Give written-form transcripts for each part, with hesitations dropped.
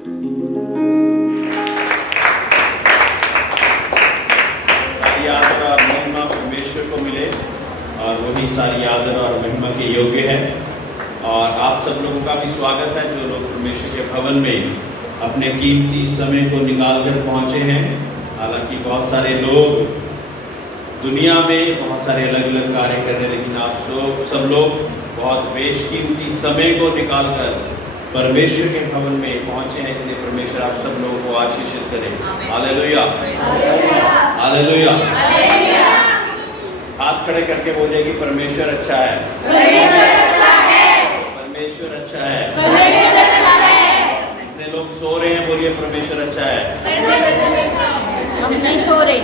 सारी आदर और महिमा परमेश्वर को मिले और वही सारी आदर और महिमा के योग्य है। और आप सब लोगों का भी स्वागत है जो लोग परमेश्वर के भवन में अपने कीमती समय को निकाल कर पहुँचे हैं। हालांकि बहुत सारे लोग दुनिया में बहुत सारे अलग अलग कार्य कर रहे हैं, लेकिन आप सब लोग बहुत बेशकीमती समय को निकाल कर परमेश्वर के भवन में पहुंचे हैं। इसलिए परमेश्वर आप सब लोगों को आशीषित करे। Hallelujah, hallelujah. हाथ खड़े करके बोलेगी परमेश्वर अच्छा है, परमेश्वर अच्छा है, परमेश्वर अच्छा है, परमेश्वर अच्छा है। कितने लोग सो रहे हैं? बोलिए परमेश्वर अच्छा है। हम नहीं सो रहे।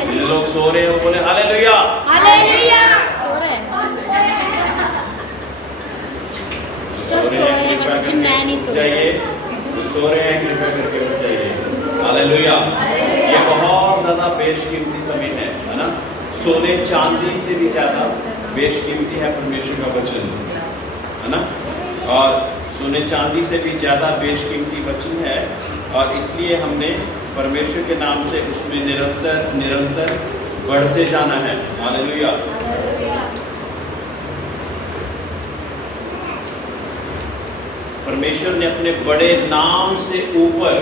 कितने लोग सो रहे हैं? वो बोले हालेलुया, हालेलुया। सो रहे हैं सब, सो रहे हैं, बस सिर्फ मैं नहीं सो रही। जाइए, सो रहे हैं कृपया करके उठ जाइए। हालेलुया। ये बहुत ज़्यादा बेशकीमती समय है ना? सोने चांदी से भी ज़्यादा बेशकीमती है परमेश्वर का वचन, है ना? और सोने चांदी से भी ज़्यादा बेशकीमती वचन है, और इसलिए हमने परमेश्वर के नाम से उसमें निरंतर बढ़ते जाना है। हालेलुया। परमेश्वर ने अपने बड़े नाम से ऊपर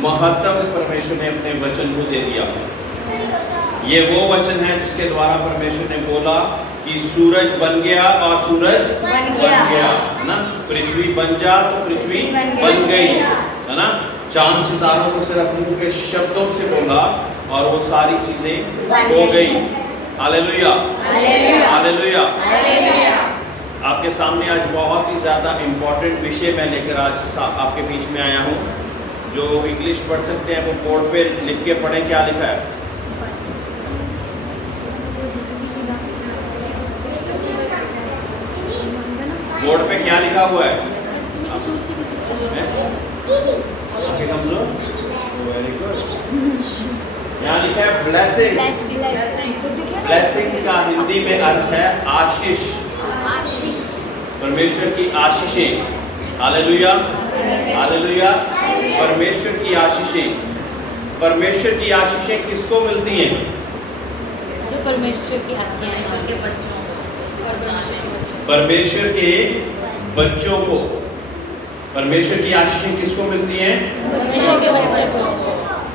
महत्व परमेश्वर ने अपने वचन को दे दिया। ये वो वचन है जिसके द्वारा परमेश्वर ने बोला कि सूरज बन गया और सूरज बन गया, ना? पृथ्वी बन जा तो पृथ्वी बन गई, है ना? चांद सितारों को सिर्फ मुंह के शब्दों से बोला और वो सारी चीजें हो गई। Hallelujah, hallelujah. आपके सामने आज बहुत ही ज़्यादा इम्पोर्टेंट विषय मैं लेकर आज आपके बीच में आया हूँ। जो इंग्लिश पढ़ सकते हैं वो बोर्ड पे लिख के पढ़ें। क्या लिखा है बोर्ड पे? क्या लिखा हुआ है? Very good. यहाँ लिखा है ब्लेसिंग्स। ब्लेसिंग्स का हिंदी में अर्थ है आशीष, परमेश्वर की आशीषें। Hallelujah, hallelujah. परमेश्वर की आशीषें, परमेश्वर की आशीषें किसको मिलती हैं? जो परमेश्वर की आज्ञा है, परमेश्वर के बच्चों को। परमेश्वर की आशीषें किसको मिलती हैं? परमेश्वर के बच्चे को।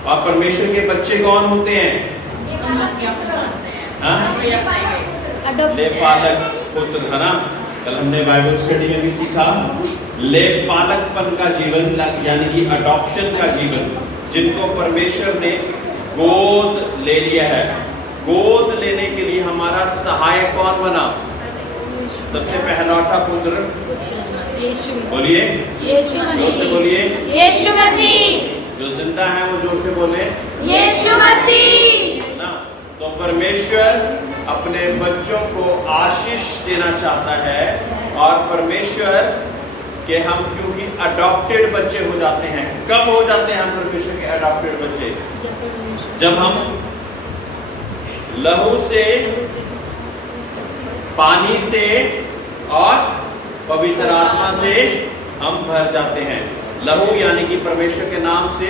और परमेश्वर के बच्चे कौन होते हैं? हाँ? ले पालक पुत्र, है ना? कल हमने बाइबल स्टडी में भी सीखा ले पालकपन का जीवन, यानी कि अडॉप्शन का जीवन, जिनको परमेश्वर ने गोद ले लिया है। गोद लेने के लिए हमारा सहायक कौन बना? सबसे पहलौठा पुत्र बोलिए, यीशु जोर से मसीह। बोलिए, यीशु मसीह। जो जिंदा है वो जोर से बोले, यीशु मसीह। ना? तो परमेश्वर अपने बच्चों को आशीष देना चाहता है, और परमेश्वर के हम क्योंकि अडॉप्टेड बच्चे हो जाते हैं। कब हो जाते हैं हम परमेश्वर के अडॉप्टेड बच्चे? जब हम लहू से, पानी से और पवित्र आत्मा से हम भर जाते हैं। लहू यानी कि परमेश्वर के नाम से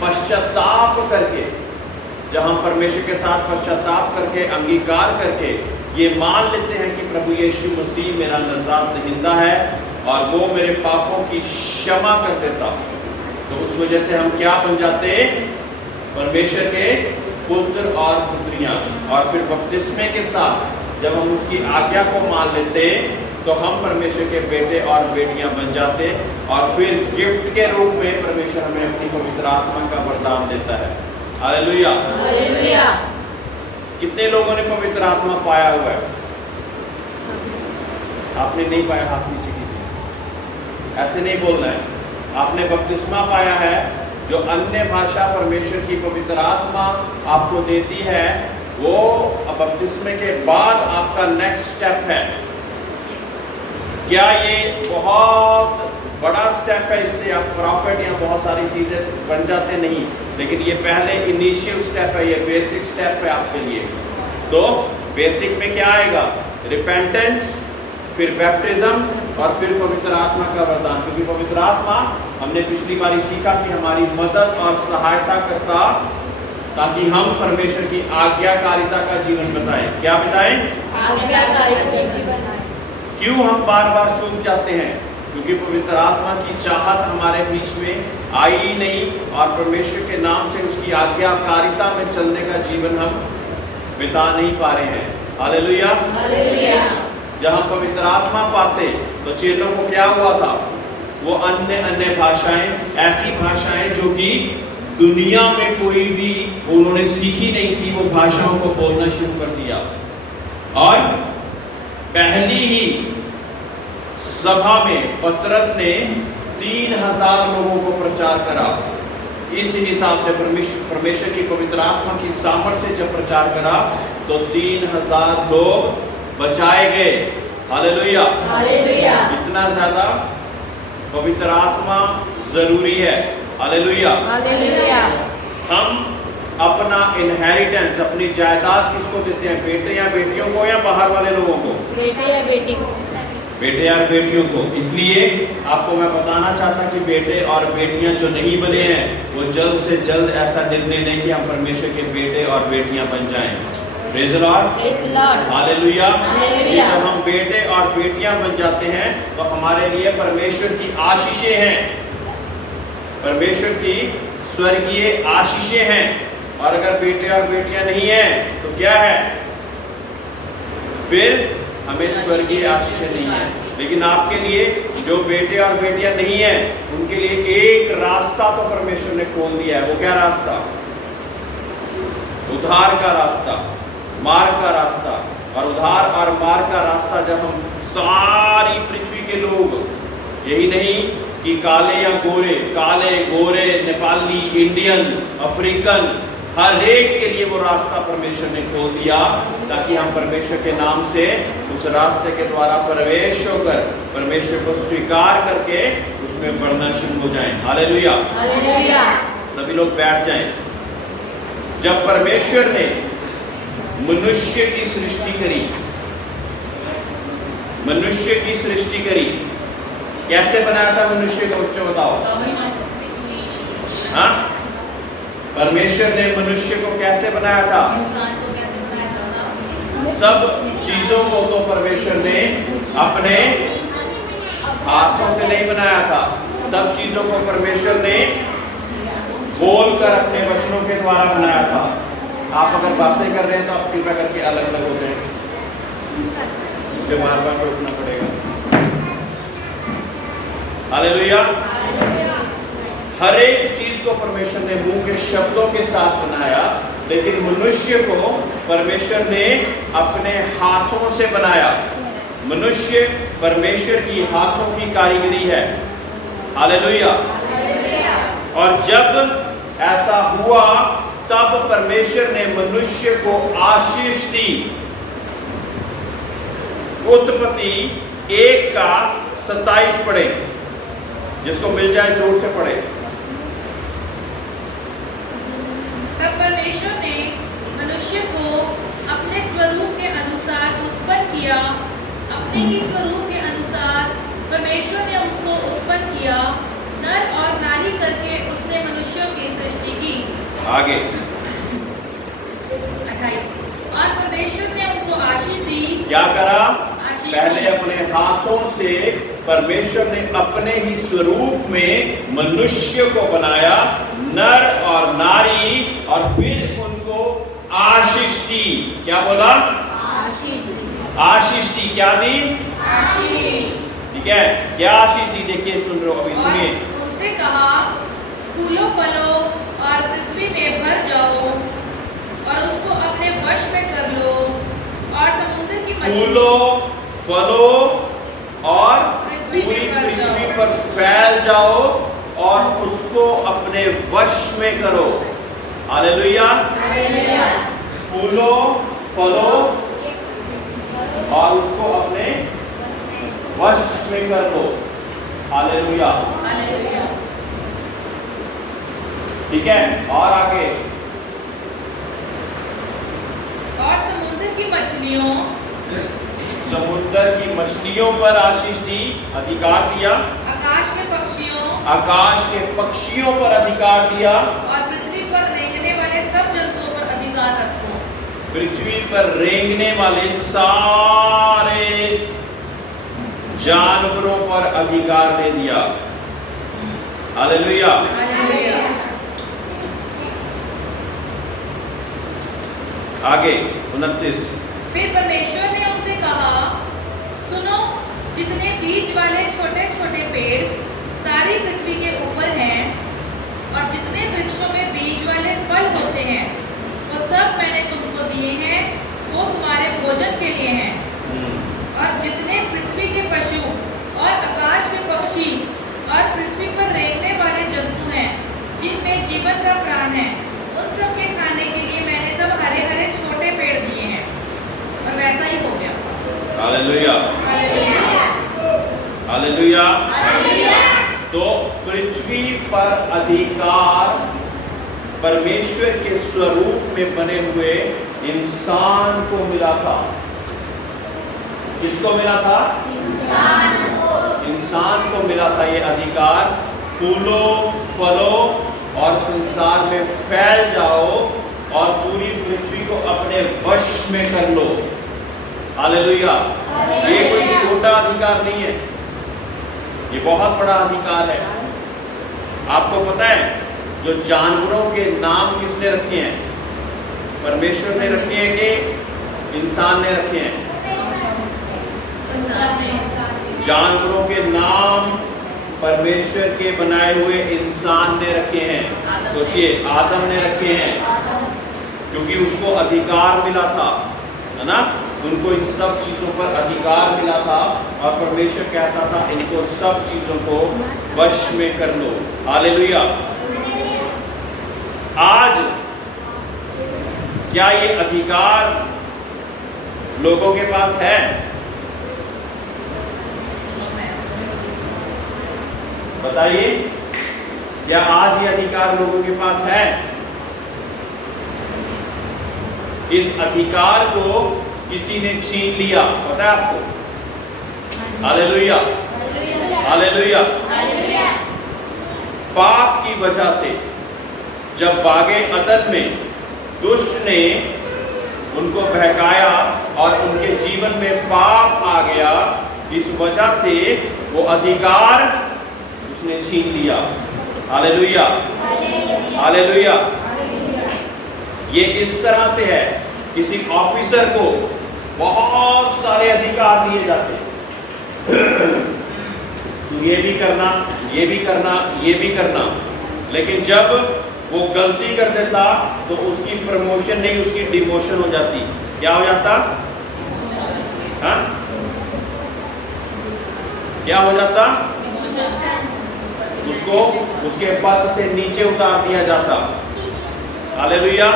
पश्चाताप करके, जब हम परमेश्वर के साथ पश्चाताप करके, अंगीकार करके ये मान लेते हैं कि प्रभु यीशु मसीह मेरा नजात दहिंदा है और वो मेरे पापों की क्षमा कर देता, तो उस वजह से हम क्या बन जाते? परमेश्वर के पुत्र और पुत्रियां। और फिर बपतिस्मे के साथ जब हम उसकी आज्ञा को मान लेते तो हम परमेश्वर के बेटे और बेटियां बन जाते, और फिर गिफ्ट के रूप में परमेश्वर हमें अपनी पवित्र आत्मा का वरदान देता है। Hallelujah, hallelujah. कितने लोगों ने पवित्र आत्मा पाया हुआ है? आपने नहीं पाया? हाथ नीचे कीजिए। ऐसे नहीं बोलना है। आपने बपतिस्मा पाया है, जो अन्य भाषा परमेश्वर की पवित्र आत्मा आपको देती है, वो बपतिस्मे के बाद आपका नेक्स्ट स्टेप है। क्या ये बहुत बड़ा स्टेप है? इससे आप प्रॉफिट या बहुत सारी चीजें बन जाते नहीं, लेकिन ये पहले इनिशियल स्टेप है, ये बेसिक स्टेप है आपके लिए। तो बेसिक में क्या आएगा? रिपेंटेंस, फिर बैप्टिज्म, और फिर पवित्र आत्मा का वरदान, क्योंकि पवित्र आत्मा हमने पिछली बार सीखा कि हमारी मदद और सहायता करता ताकि हम परमेश्वर की आज्ञाकारिता का जीवन बताएं। क्या बताएं? आज्ञाकारिता जीवन। क्यों हम बार बार चूक जाते हैं? क्योंकि पवित्र आत्मा की चाहत हमारे बीच में आई ही नहीं और परमेश्वर के नाम से उसकी आज्ञाकारिता में चलने का जीवन हम बिता नहीं पा रहे हैं। हालेलुया। हालेलुया। जहाँ पवित्र आत्मा पाते तो चेलों को क्या हुआ था? वो अन्य अन्य भाषाएं, ऐसी भाषाएं जो कि दुनिया में कोई भी उन्होंने सीखी नहीं थी, वो भाषाओं को बोलना शुरू कर दिया। और पहली ही सभा में पतरस ने 3000 लोगों को प्रचार करा। इस हिसाब से परमेश्वर की पवित्र आत्मा की सामर्थ्य से जब प्रचार करा तो 3000 लोग बचाए गए। हालेलुया। हालेलुया। इतना ज्यादा पवित्र आत्मा जरूरी है। हालेलुया। हालेलुया। हम अपना इनहेरिटेंस, अपनी जायदाद किसको देते हैं? बेटे या बेटियों को या बाहर वाले लोगों को? बेटे या बेटी को। बेटे और बेटियों को। इसलिए आपको मैं बताना चाहता कि बेटे और बेटियां जो नहीं बने हैं वो जल्द से जल्द ऐसा निर्णय लें कि हम परमेश्वर के बेटे और बेटियां बन जाएं। Praise the Lord. Praise the Lord. Hallelujah. Hallelujah. जब हम बेटे और बेटियां बन जाते हैं तो हमारे लिए परमेश्वर की आशीषें हैं, परमेश्वर की स्वर्गीय आशीषें हैं। और अगर बेटे और बेटियां नहीं हैं तो क्या है? फिर हमें स्वर्गीय आशीषें नहीं है। लेकिन आपके लिए जो बेटे और बेटियां नहीं हैं उनके लिए एक रास्ता तो परमेश्वर ने खोल दिया है। वो क्या रास्ता? उद्धार का रास्ता, मार्ग का रास्ता। और उद्धार और मार्ग का रास्ता जब हम सारी पृथ्वी के लोग, यही नहीं कि काले या गोरे, काले गोरे, नेपाली, इंडियन, अफ्रीकन, हर एक के लिए वो रास्ता परमेश्वर ने खोल दिया ताकि हम परमेश्वर के नाम से उस रास्ते के द्वारा प्रवेश होकर परमेश्वर को स्वीकार करके उसमें बढ़ना शुरू हो जाएं। हालेलुया। हालेलुया। सभी लोग बैठ जाएं। जब परमेश्वर ने मनुष्य की सृष्टि करी, मनुष्य की सृष्टि करी, कैसे बनाया था मनुष्य को? बच्चों बताओ। हाँ, परमेश्वर ने मनुष्य को कैसे बनाया था? सब चीजों को तो परमेश्वर ने अपने हाथों से नहीं बनाया था। सब चीजों को परमेश्वर ने बोलकर अपने वचनों के द्वारा बनाया था। आप अगर बातें कर रहे हैं तो आप कृपया करके अलग अलग हो जाएं, मुझे बार बार रोकना पड़ेगा। हालेलुया। हर एक चीज को परमेश्वर ने मुंह के शब्दों के साथ बनाया, लेकिन मनुष्य को परमेश्वर ने अपने हाथों से बनाया। मनुष्य परमेश्वर की हाथों की कारीगरी है। हालेलुया। और जब ऐसा हुआ तब परमेश्वर ने मनुष्य को आशीष दी। उत्पत्ति 1:27 पढ़े, जिसको मिल जाए जोर से पढ़े। तब परमेश्वर ने मनुष्य को अपने स्वरूप के अनुसार उत्पन्न किया, अपने ही स्वरूप के अनुसार परमेश्वर ने उसको उत्पन्न किया, नर और नारी करके उसने मनुष्यों की सृष्टि की। आगे 28। और परमेश्वर ने उनको आशीष दी। क्या करा? आशीष पहले दी। अपने हाथों से परमेश्वर ने अपने ही स्वरूप में मनुष्य को बनाया, नर और नारी, और फिर उनको आशीष दी। क्या बोला? आशीष दी। आशीष दी। क्या दी? आशीष। ठीक है, क्या आशीष दी? देखिए, सुन रहे हो, अभी और सुनिए। उनसे कहा, फूलो फलो और पृथ्वी में भर जाओ और उसको अपने वश में कर लो और समुद्र की मछली फूलो, फलो और पृथ्वी पूरी में भर पृथ्वी जाओ। पर फैल जाओ और उसको अपने वश में करो। हालेलुया। हालेलुया। फूलो, फलो और उसको अपने वश में कर लो। हालेलुया। हालेलुया। ठीक है, और आगे। और समुद्र की मछलियों समुद्र की मछलियों पर आशीष दी, अधिकार दिया। आकाश के पक्षियों आकाश के पक्षियों पर अधिकार दिया। और पृथ्वी पर रेंगने वाले सब जंतुओं पर अधिकार रखो। पृथ्वी पर रेंगने वाले सारे जानवरों पर अधिकार दे दिया। हालेलुया। हालेलुया। आगे 29। फिर परमेश्वर ने उनसे कहा, सुनो, जितने बीज वाले छोटे छोटे पेड़ सारी पृथ्वी के ऊपर हैं और जितने वृक्षों में बीज वाले फल होते हैं, वो सब मैंने तुमको दिए हैं, वो तुम्हारे भोजन के लिए हैं। और जितने पृथ्वी के पशु और आकाश के पक्षी और पृथ्वी पर रेंगने वाले जंतु हैं, जिनमें जीवन का प्राण है, उन सब के खाने के लिए मैंने सब हरे हरे छोटे पेड़ दिए हैं। और वैसा ही हो गया। हालेलुया। हालेलुया। हालेलुया। हालेलुया। तो पृथ्वी पर अधिकार परमेश्वर के स्वरूप में बने हुए इंसान को मिला था। किसको मिला था? इंसान को मिला था ये अधिकार। फूलो, फलो और संसार में फैल जाओ और पूरी पृथ्वी को अपने वश में कर लो। हालेलुया। ये कोई छोटा अधिकार नहीं है, ये बहुत बड़ा अधिकार है। आपको पता है जो जानवरों के नाम किसने रखे हैं? परमेश्वर ने रखे हैं कि इंसान ने रखे हैं? जानवरों के नाम परमेश्वर के बनाए हुए इंसान ने रखे हैं। सोचिए, आदम ने रखे हैं क्योंकि उसको अधिकार मिला था, है ना? उनको इन सब चीजों पर अधिकार मिला था और परमेश्वर कहता था इनको सब चीजों को वश में कर लो। हालेलुया। आज क्या ये अधिकार लोगों के पास है? बताइए, क्या आज ये अधिकार लोगों के पास है? इस अधिकार को किसी ने छीन लिया, पता है आपको? हालेलुया। हालेलुया। पाप की वजह से जब बागे अदन में दुष्ट ने उनको बहकाया और उनके जीवन में पाप आ गया, इस वजह से वो अधिकार उसने छीन लिया। हालेलुया। हालेलुया। ये इस तरह से है, किसी ऑफिसर को बहुत सारे अधिकार दिए जाते हैं, तो ये भी करना, ये भी करना, ये भी करना, लेकिन जब वो गलती कर देता तो उसकी प्रमोशन नहीं, उसकी डिमोशन हो जाती। क्या हो जाता? हाँ? क्या हो जाता? उसको उसके पद से नीचे उतार दिया जाता। हालेलुया।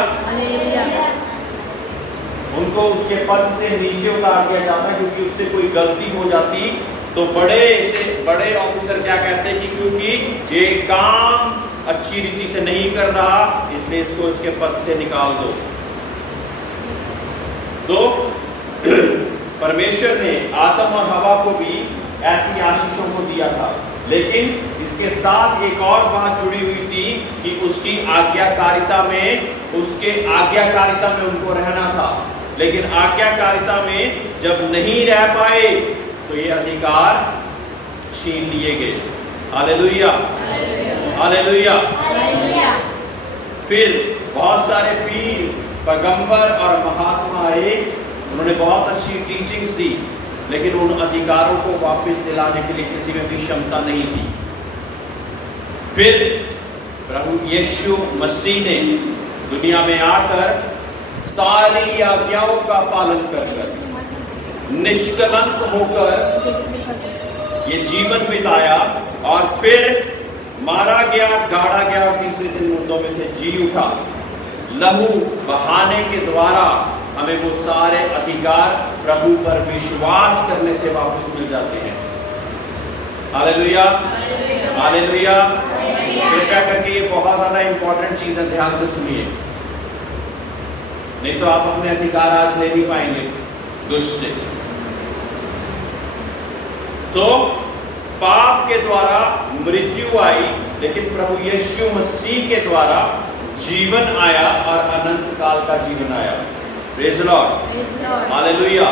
उनको उसके पद से नीचे उतार दिया जाता क्योंकि उससे कोई गलती हो जाती तो बड़े ऑफिसर क्या कहते हैं कि क्योंकि ये काम अच्छी रीति से नहीं कर रहा, इसलिए इसको इसके पद से निकाल दो। तो परमेश्वर ने आदम और हवा को भी ऐसी आशीषों को दिया था, लेकिन इसके साथ एक और बात जुड़ी हुई थी कि उसकी आज्ञाकारिता में, उसके आज्ञाकारिता में उनको रहना था। लेकिन आज्ञाकारिता में जब नहीं रह पाए तो ये अधिकार छीन लिए गए। हालेलुया। हालेलुया। फिर बहुत सारे पीर, पैगंबर और महात्मा आए, उन्होंने बहुत अच्छी टीचिंग्स दी, लेकिन उन अधिकारों को वापस दिलाने के लिए किसी में भी क्षमता नहीं थी। फिर प्रभु यीशु मसीह ने दुनिया में आकर सारी आज्ञाओं का पालन कर निष्कलंक होकर ये जीवन बिताया और फिर मारा गया, गाड़ा गया और तीसरे दिन मुर्दों में से जी उठा। लहू बहाने के द्वारा हमें वो सारे अधिकार प्रभु पर विश्वास करने से वापस मिल जाते हैं। हालेलुया। हालेलुया। कृपया करके ये बहुत ज्यादा इंपॉर्टेंट चीज है, ध्यान से सुनिए, नहीं तो आप अपने अधिकार आज ले नहीं पाएंगे दुष्ट से। तो पाप के द्वारा मृत्यु आई, लेकिन प्रभु यीशु मसीह के द्वारा जीवन आया और अनंत काल का जीवन आया। Praise the Lord, hallelujah,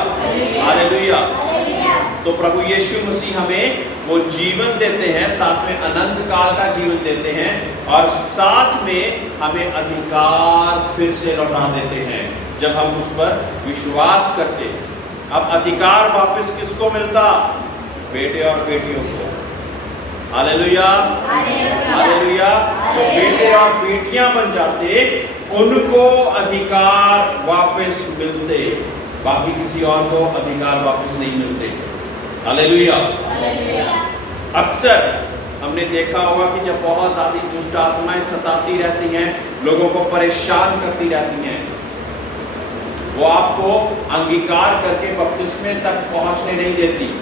hallelujah. तो प्रभु यीशु मसीह हमें वो जीवन देते हैं, साथ में अनंत काल का जीवन देते हैं, और साथ में हमें अधिकार फिर से लौटा देते हैं जब हम उस पर विश्वास करते। अब अधिकार वापस किसको मिलता? बेटे और बेटियों को। Hallelujah, hallelujah. जो बेटे और बेटियां बन जाते उनको अधिकार वापस मिलते, बाकी किसी और को अधिकार वापस नहीं मिलते। हालेलुया। अक्सर हमने देखा होगा कि जब बहुत ज़्यादा दुष्ट आत्माएं सताती रहती हैं, लोगों को परेशान करती रहती हैं, वो आपको अंगीकार करके बपतिस्मे तक पहुंचने नहीं देती।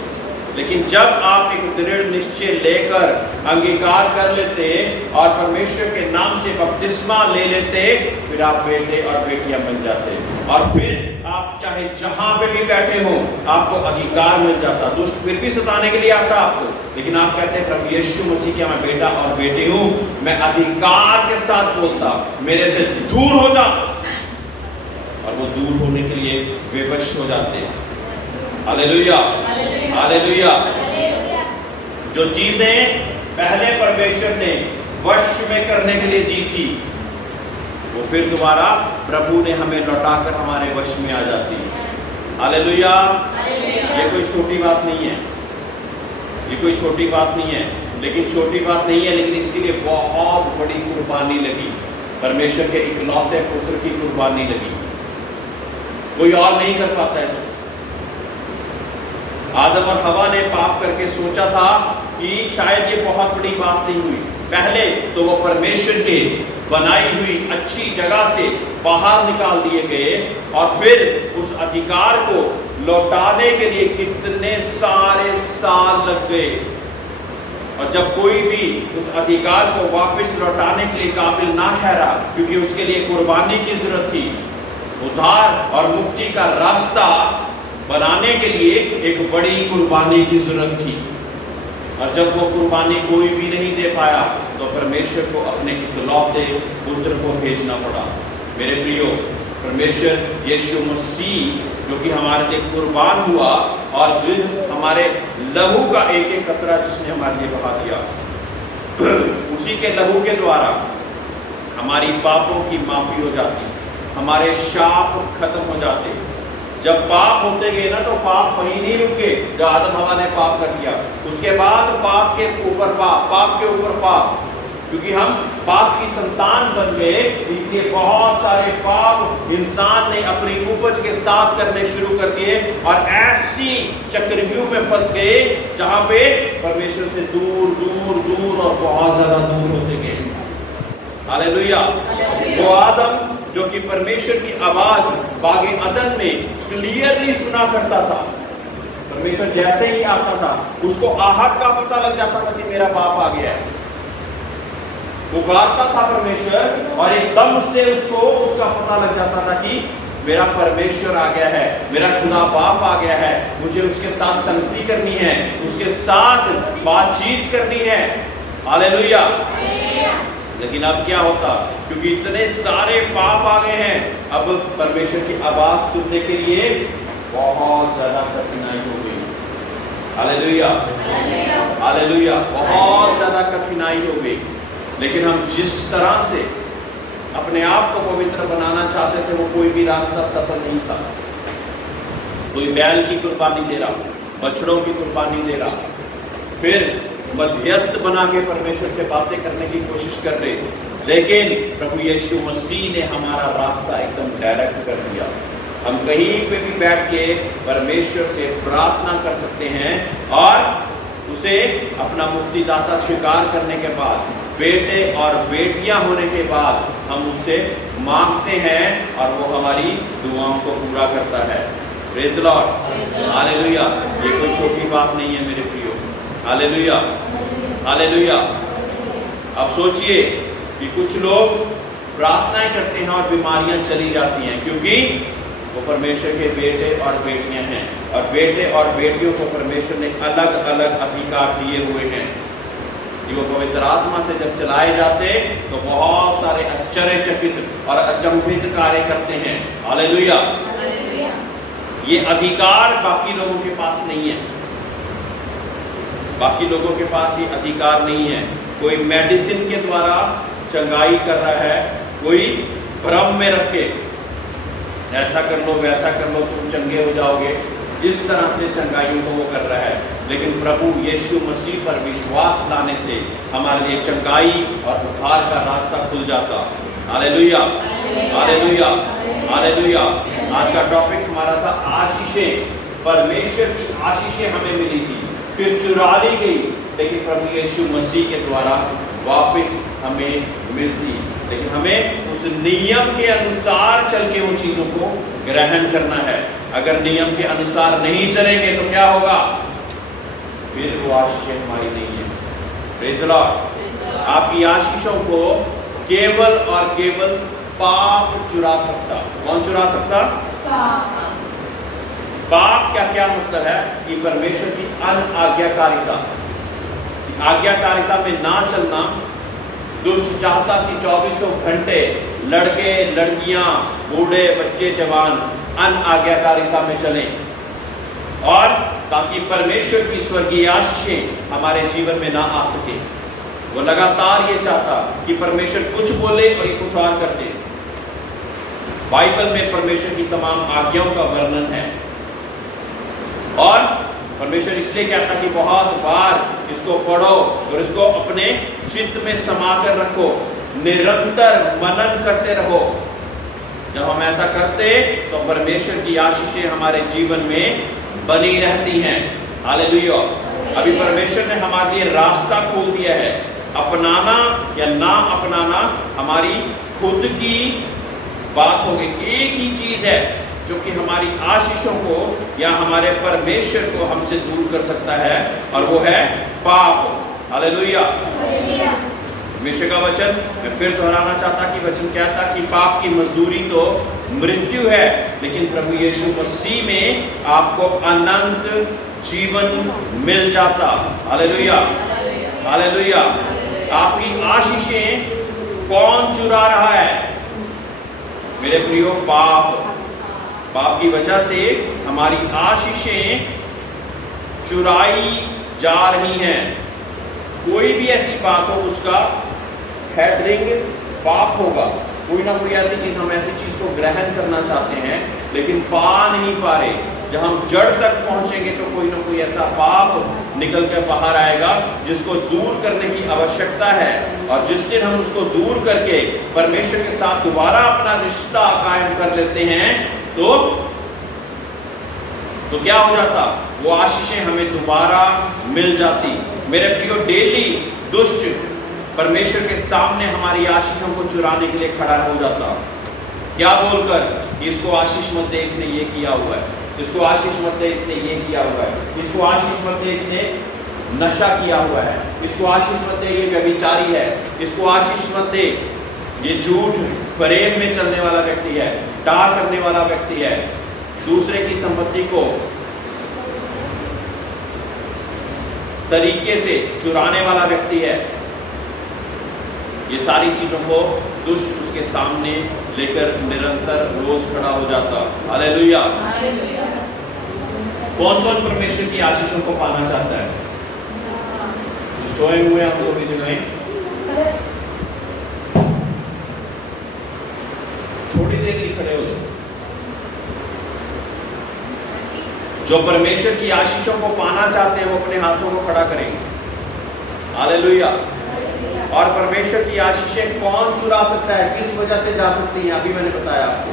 लेकिन जब आप एक दृढ़ निश्चय लेकर अंगीकार कर लेते और परमेश्वर के नाम से बपतिस्मा ले लेते, फिर आप बेटे और बेटियां बन जाते, और फिर आप चाहे जहां पे भी बैठे हो आपको अधिकार मिल जाता। दुष्ट फिर भी सताने के लिए आता आपको, लेकिन आप कहते हैं प्रभु यीशु मसीह का मैं बेटा और बेटी हूं, मैं अधिकार के साथ बोलता, मेरे से दूर हो जा, और वो दूर होने के लिए विवश हो जाते हैं। Hallelujah, hallelujah. जो चीजें पहले परमेश्वर ने वश में करने के लिए दी थी, वो फिर दोबारा प्रभु ने हमें लौटाकर हमारे वश में आ जाती है। हालेलुया। ये कोई छोटी बात नहीं है, ये कोई छोटी बात नहीं है, लेकिन छोटी बात नहीं है, लेकिन इसके लिए बहुत बड़ी कुर्बानी लगी। परमेश्वर के इकलौते पुत्र की कुर्बानी लगी, कोई और नहीं कर पाता है। आदम और हवा ने पाप करके सोचा था कि शायद ये बहुत बड़ी बात नहीं हुई। पहले तो वो परमेश्वर के बनाई हुई अच्छी जगह से बाहर निकाल दिए गए, और फिर उस अधिकार को लौटाने के लिए कितने सारे साल लग गए। और जब कोई भी उस अधिकार को वापस लौटाने के लिए काबिल ना ठहरा, क्योंकि उसके लिए कुर्बानी की जरूरत थी, उद्धार और मुक्ति का रास्ता बनाने के लिए एक बड़ी कुर्बानी की जरूरत थी, और जब वो कुर्बानी कोई भी नहीं दे पाया तो परमेश्वर को अपने इकलौते पुत्र को भेजना पड़ा। मेरे प्रियो, परमेश्वर यीशु मसीह जो कि हमारे लिए कुर्बान हुआ, और जो हमारे लहू का एक एक कतरा जिसने हमारे लिए बहा दिया, उसी के लहू के द्वारा हमारी पापों की माफी हो जाती, हमारे शाप खत्म हो जाते। जब पाप होते गए ना, तो पाप वहीं नहीं रुक गए जब आदम हवा ने पाप कर दिया, उसके बाद पाप के ऊपर पाप, पाप के ऊपर पाप, क्योंकि हम पाप की संतान बन गए, इसलिए बहुत सारे पाप इंसान ने अपनी उपज के साथ करने शुरू कर दिए, और ऐसी चक्रव्यूह में फंस गए जहां पे परमेश्वर से दूर दूर दूर और बहुत ज्यादा दूर होते गए। हालेलुया। वो आदम जो कि परमेश्वर की आवाज बागे अदन में क्लियरली सुना करता था, परमेश्वर जैसे ही आता था उसको आहट का पता लग जाता था कि मेरा बाप आ गया है। पुकारता था परमेश्वर, और एकदम से उसको उसका पता लग जाता था कि मेरा परमेश्वर आ गया है, मेरा खुदा बाप आ गया है, मुझे उसके साथ संगति करनी है, उसके साथ बातचीत करनी है। हालेलुया। लेकिन अब क्या होता, क्योंकि इतने सारे पाप आ गए हैं, अब परमेश्वर की आवाज सुनने के लिए बहुत ज्यादा कठिनाई हो गई। Hallelujah, hallelujah. बहुत ज्यादा कठिनाई हो गई। लेकिन हम जिस तरह से अपने आप को पवित्र बनाना चाहते थे, वो कोई भी रास्ता सफल नहीं था। कोई बैल की कुर्बानी दे रहा, बछड़ों की कुर्बानी दे रहा, फिर मध्यस्थ बना के परमेश्वर से बातें करने की कोशिश कर रहे, लेकिन प्रभु यीशु मसीह ने हमारा रास्ता एकदम डायरेक्ट कर दिया। हम कहीं पे भी बैठ के परमेश्वर से प्रार्थना कर सकते हैं, और उसे अपना मुक्तिदाता स्वीकार करने के बाद, बेटे और बेटियां होने के बाद, हम उससे मांगते हैं और वो हमारी दुआओं को पूरा करता है। Praise the Lord, hallelujah. ये कोई छोटी बात नहीं है मेरे प्रियो। Hallelujah, hallelujah. अब सोचिए कि कुछ लोग प्रार्थनाएं करते हैं और बीमारियां चली जाती हैं, क्योंकि वो परमेश्वर के बेटे और बेटियां हैं। और बेटे और बेटियों को परमेश्वर ने अलग अलग अधिकार दिए हुए हैं कि वो पवित्र आत्मा से जब चलाए जाते तो बहुत सारे आश्चर्यचकित और अचंभित कार्य करते हैं। हालेलुया। ये अधिकार बाकी लोगों के पास नहीं है। बाकी लोगों के पास ये अधिकार नहीं है। कोई मेडिसिन के द्वारा चंगाई कर रहा है, कोई भ्रम में रख के ऐसा कर लो वैसा कर लो तुम चंगे हो जाओगे, इस तरह से चंगाइयों को वो कर रहा है। लेकिन प्रभु यीशु मसीह पर विश्वास लाने से हमारे लिए चंगाई और उद्धार का रास्ता खुल जाता। Hallelujah, hallelujah, hallelujah. आज का टॉपिक हमारा था आशीषें। परमेश्वर की आशीषें हमें मिली थी, फिर चुरा ली गई, लेकिन प्रभु यीशु मसीह के द्वारा वापस हमें मिलती। लेकिन हमें उस नियम के अनुसार चल के उन चीजों को ग्रहण करना है। अगर नियम के अनुसार नहीं चलेंगे तो क्या होगा? फिर वो आशीषें हमारी नहीं है। Praise the Lord. आपकी आशीषों को केवल और केवल पाप चुरा सकता। कौन चुरा सकता? पाप का क्या मतलब है? कि परमेश्वर की अनाज्ञाकारिता। आज्ञाकारिता में ना चलना। दुष्ट चाहता कि 24 घंटे लड़के लड़कियां बूढ़े बच्चे जवान अनाज्ञाकारिता में चलें, और ताकि परमेश्वर की स्वर्गीय आशीषें हमारे जीवन में ना आ सके। वो लगातार ये चाहता कि परमेश्वर कुछ बोले और ये कुछ और कर दे। बाइबल में परमेश्वर की तमाम आज्ञाओं का वर्णन है, और परमेश्वर इसलिए कहता कि बहुत बार इसको पढ़ो और इसको अपने चित्त में समा कर रखो, निरंतर मनन करते रहो। जब हम ऐसा करते तो परमेश्वर की आशीषें हमारे जीवन में बनी रहती हैं। हालेलुया। अभी परमेश्वर ने हमारे लिए रास्ता खोल दिया है। अपनाना या ना अपनाना हमारी खुद की बात होगी। एक ही चीज है जो कि हमारी आशीषों को या हमारे परमेश्वर को हमसे दूर कर सकता है, और वो है पाप। हालेलुया। परमेश्वर का वचन, मैं फिर दोहराना चाहता कि वचन कहता कि पाप की मजदूरी तो मृत्यु है, लेकिन प्रभु यीशु मसीह में आपको अनंत जीवन मिल जाता। Hallelujah, hallelujah. आपकी आशीषें कौन चुरा रहा है? मेरे प्रियो, पाप। पाप की वजह से हमारी आशीषें चुराई जा रही हैं। कोई भी ऐसी बात हो, उसका हेडरिंग पाप होगा। कोई ना कोई ऐसी चीज, हम ऐसी चीज को ग्रहण करना चाहते हैं लेकिन पा नहीं पा रहे। जब हम जड़ तक पहुंचेंगे तो कोई ना कोई ऐसा पाप निकल कर बाहर आएगा जिसको दूर करने की आवश्यकता है। और जिस दिन हम उसको दूर करके परमेश्वर के साथ दोबारा अपना रिश्ता कायम कर लेते हैं तो क्या हो जाता? वो आशीषें हमें दोबारा मिल जाती। मेरे प्रियो, डेली दुष्ट परमेश्वर के सामने हमारी आशीषों को चुराने के लिए खड़ा हो जाता। क्या बोलकर? इसको आशीष मत दे, इसने ये किया हुआ है। इसको आशीष मत दे, इसने ये किया हुआ है। इसको आशीष मत दे, इसने नशा किया हुआ है। इसको आशीष मत दे, ये व्यभिचारी है। इसको आशीष मत दे, ये झूठ प्रेम में चलने वाला व्यक्ति है, डार करने वाला व्यक्ति है, दूसरे की संपत्ति को तरीके से चुराने वाला व्यक्ति है। ये सारी चीजों को दुष्ट उसके सामने लेकर निरंतर रोज खड़ा हो जाता। हालेलुया। कौन कौन परमेश्वर की आशीषों को पाना चाहता है? सोए हुए हम लोग की जगह थोड़ी देर लिए खड़े हो जाओ। जो परमेश्वर की आशीषों को पाना चाहते हैं वो अपने हाथों को खड़ा करेंगे। हालेलुया। और परमेश्वर की आशीषें कौन चुरा सकता है? किस वजह से जा सकती हैं? अभी मैंने बताया आपको।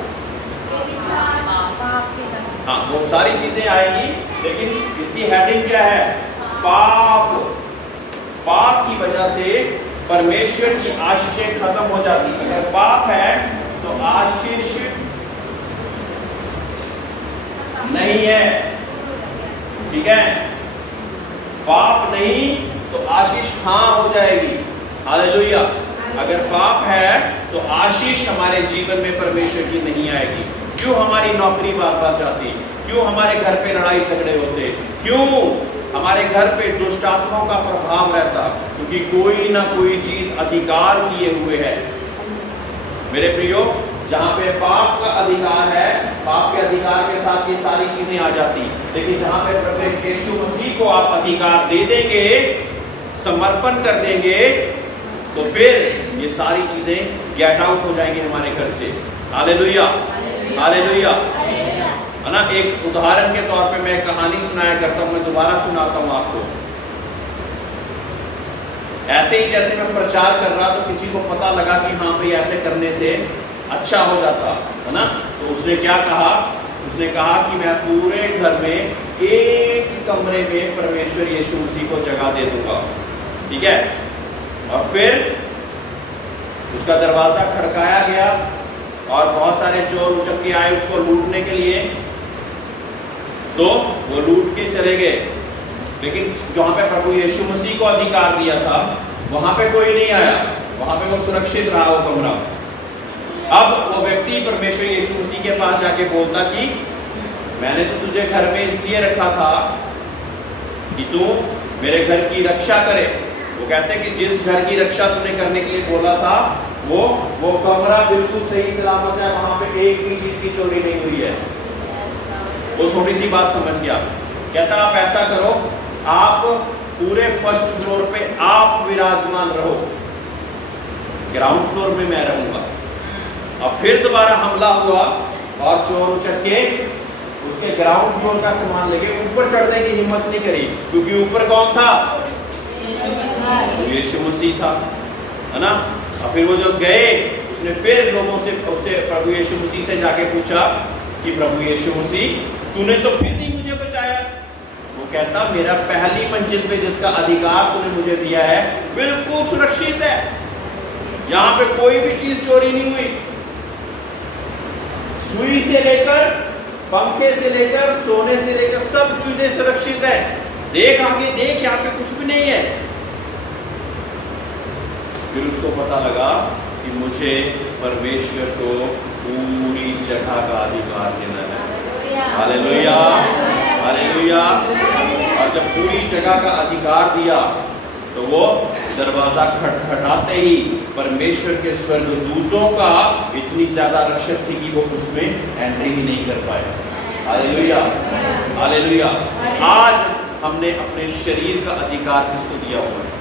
हाँ, वो सारी चीजें आएंगी, लेकिन इसकी हेडिंग क्या है? पाप। पाप की वजह से परमेश्वर की आशीषें खत्म हो जाती है। अगर पाप है तो आशीष नहीं है। ठीक है? पाप नहीं तो आशीष हाँ हो जाएगी। हालेलुया। अगर पाप है तो आशीष हमारे जीवन में परमेश्वर की नहीं आएगी। क्यों हमारी नौकरी बार बार जाती? क्यों हमारे घर पे लड़ाई झगड़े होते, क्यों हमारे घर पे दुष्ट आत्माओं का प्रभाव रहता, क्योंकि कोई ना कोई चीज अधिकार किए हुए है। मेरे प्रियो, जहां पे पाप का अधिकार है, पाप के अधिकार के साथ ये सारी चीजें आ जाती, लेकिन जहां पे प्रभु यीशु मसीह को आप अधिकार दे देंगे, समर्पण कर देंगे, तो फिर ये सारी चीजें गेट आउट हो जाएंगी हमारे घर से। हालेलुया, हालेलुया, है ना। एक उदाहरण के तौर पे मैं कहानी सुनाया करता हूँ, मैं दोबारा सुनाता हूँ आपको। ऐसे ही जैसे मैं प्रचार कर रहा तो किसी को पता लगा कि हाँ भाई ऐसे करने से अच्छा हो जाता है ना, तो उसने क्या कहा, उसने कहा कि मैं पूरे घर में एक कमरे में परमेश्वर यीशु मसीह को जगह दे दूंगा, ठीक है। और फिर उसका दरवाजा खड़काया गया और बहुत सारे चोर उचक्के आए उसको लूटने के लिए, तो वो लूट के चले गए। लेकिन जहां पे प्रभु यीशु मसीह को अधिकार दिया था वहां पे कोई नहीं आया, वहां पे वो सुरक्षित रहा वो कमरा। अब वो व्यक्ति परमेश्वर यीशु मसीह के पास जाके बोलता कि मैंने तो तुझे घर में इसलिए रखा था कि तू मेरे घर की रक्षा करे। वो कहते कि जिस घर की रक्षा तूने करने के लिए बोला था वो कमरा बिल्कुल सही सलामत है, वहां पे एक भी चीज की चोरी नहीं हुई है। वो थोड़ी सी बात समझ गया, कहता आप ऐसा करो, आप पूरे फर्स्ट फ्लोर पे आप विराजमान रहो, ग्राउंड फ्लोर में मैं रहूंगा। अब फिर दोबारा हमला हुआ और चोर उचक्के उसके ग्राउंड फ्लोर का सामान लेके ऊपर चढ़ने की हिम्मत नहीं करी, क्योंकि ऊपर कौन था, यीशु मसीह था, है ना। और फिर वो जब गए, उसने फिर लोगों से प्रभु यीशु मसीह से जाके पूछा कि प्रभु यीशु मसीह तूने तो फिर नहीं मुझे बचाया। वो कहता मेरा पहली मंजिल पे जिसका अधिकार तूने मुझे दिया है बिल्कुल सुरक्षित है, यहाँ पे कोई भी चीज चोरी नहीं हुई, सुई से लेकर पंखे से लेकर सोने से लेकर सब चीजें सुरक्षित है, देख आगे देख, यहाँ पे कुछ भी नहीं है। फिर उसको पता लगा कि मुझे परमेश्वर को पूरी जगह का अधिकार देना है। Hallelujah, hallelujah. और जब पूरी जगह का अधिकार दिया तो वो दरवाजा खटखटाते ही परमेश्वर के स्वर्गदूतों का इतनी ज्यादा रक्षक थी कि वो उसमें एंट्री ही नहीं कर पाए। Hallelujah, hallelujah. आज हमने अपने शरीर का अधिकार किसको दिया हुआ है?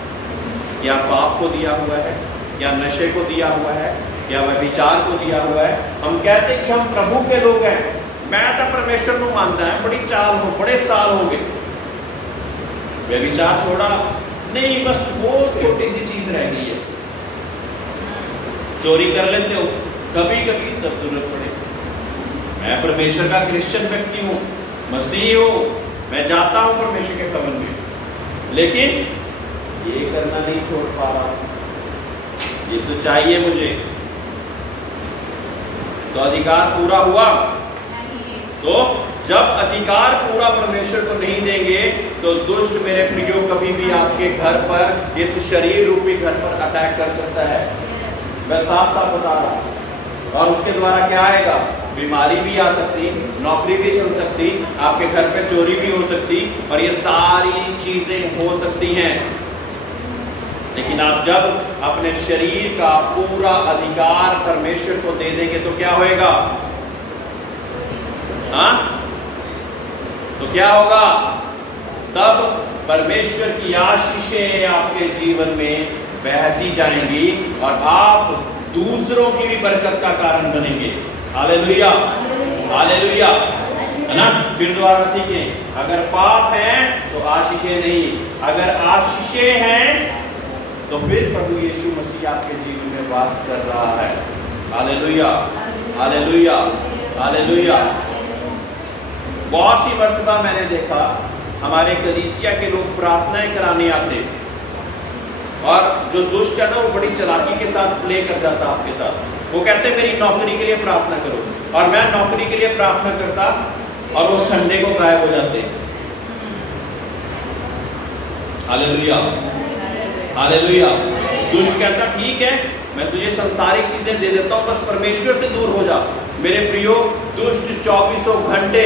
या पाप को दिया हुआ है, या नशे को दिया हुआ है, या व्यभिचार को दिया हुआ है। हम कहते हैं कि हम प्रभु के लोग हैं, मैं तो परमेश्वर को मानता है, बड़ी चाल हो, बड़े साल हो गए, व्यभिचार छोड़ा नहीं, बस वो छोटी सी चीज रह गई है। चोरी कर लेते हो कभी कभी तब जरूरत पड़े। मैं परमेश्वर का क्रिश्चियन व्यक्ति हूँ, मसीह हूँ, मैं जाता हूँ परमेश्वर के भवन में, लेकिन ये करना नहीं छोड़ पा रहा, ये तो चाहिए मुझे। तो अधिकार पूरा हुआ? तो जब अधिकार पूरा परमेश्वर को नहीं देंगे तो दुष्ट मेरे प्रियो कभी भी आपके घर पर, इस शरीर रूपी घर पर अटैक कर सकता है। मैं साफ साफ बता रहा हूं। और उसके द्वारा क्या आएगा? बीमारी भी आ सकती, नौकरी भी चल सकती, आपके घर पे चोरी भी हो सकती, और ये सारी चीजें हो सकती हैं। लेकिन आप जब अपने शरीर का पूरा अधिकार परमेश्वर को दे देंगे तो क्या होएगा? हाँ, तो क्या होगा? तब परमेश्वर की आशीषें आपके जीवन में बहती जाएंगी और आप दूसरों की भी बरकत का कारण बनेंगे। हालेलुया, हालेलुया, है ना। फिर दोबारा सीखें, अगर पाप है तो आशीषें नहीं, अगर आशीषें हैं तो फिर प्रभु यीशु मसीह आपके जीवन में वास कर रहा है। Hallelujah, hallelujah, hallelujah. बहुत सी मर्तबा मैंने देखा हमारे कलीसिया के लोग प्रार्थनाएं कराने आते, और जो दुष्ट है ना वो बड़ी चालाकी के साथ प्ले कर जाता आपके साथ। वो कहते मेरी नौकरी के लिए प्रार्थना करो, और मैं नौकरी के लिए प्रार्थना करता और वो संडे को गायब हो जाते। Hallelujah, hallelujah. दुष्ट कहता ठीक है मैं तुझे संसारिक चीजें दे देता हूं, बस परमेश्वर से दूर हो जा। मेरे प्रियो, दुष्ट 24 घंटे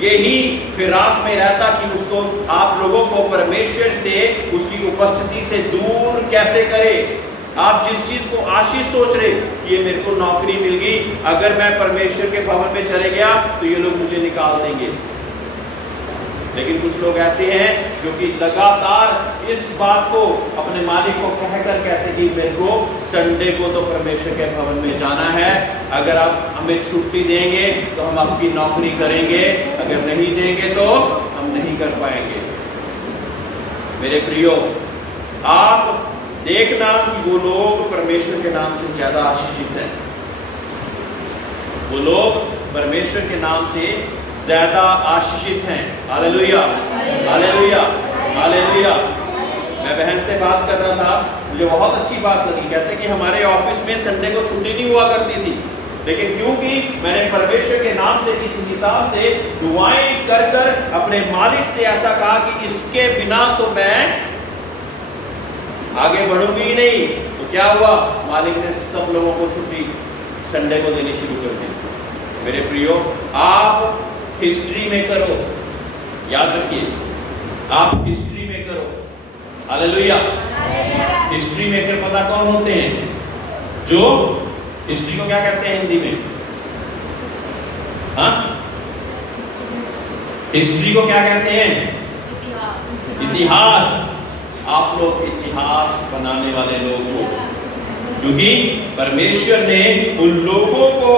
यही फिराक में रहता कि उसको, आप लोगों को परमेश्वर से, उसकी उपस्थिति से दूर कैसे करे। आप जिस चीज को आशीष सोच रहे कि ये मेरे को नौकरी मिल गई, अगर मैं परमेश्वर के भवन में चले गया तो ये लोग मुझे निकाल देंगे। लेकिन कुछ लोग ऐसे हैं जो कि लगातार इस बात को अपने मालिक को कहकर कहते कि मेरे को संडे को तो परमेश्वर के भवन में जाना है, अगर आप हमें छुट्टी देंगे तो हम आपकी नौकरी करेंगे, अगर नहीं देंगे तो हम नहीं कर पाएंगे। मेरे प्रियो, आप देखना कि वो लोग परमेश्वर के नाम से ज्यादा आशीषित हैं। वो लोग परमेश्वर के नाम से ज्यादा आशीषित हैं। Hallelujah, hallelujah, hallelujah. मैं बहन से बात कर रहा था, मुझे बहुत अच्छी बात लगी। कहते कि हमारे ऑफिस में संडे को छुट्टी नहीं हुआ करती थी, लेकिन क्योंकि मैंने परमेश्वर के नाम से इस हिसाब से दुआएं कर कर अपने मालिक से ऐसा कहा कि इसके बिना तो मैं आगे बढ़ूंगी ही नहीं, तो क्या हुआ, मालिक ने सब लोगों को छुट्टी संडे को देनी शुरू कर दी। मेरे प्रियो, आप हिस्ट्री में करो, याद रखिए, आप हिस्ट्री में करो। हालेलुया। हिस्ट्री मेकर पता कौन होते हैं? जो हिस्ट्री को क्या कहते हैं हिंदी में? हाँ, हिस्ट्री को क्या कहते हैं? इतिहास। आप लोग इतिहास बनाने वाले लोग हो, क्योंकि परमेश्वर ने उन लोगों को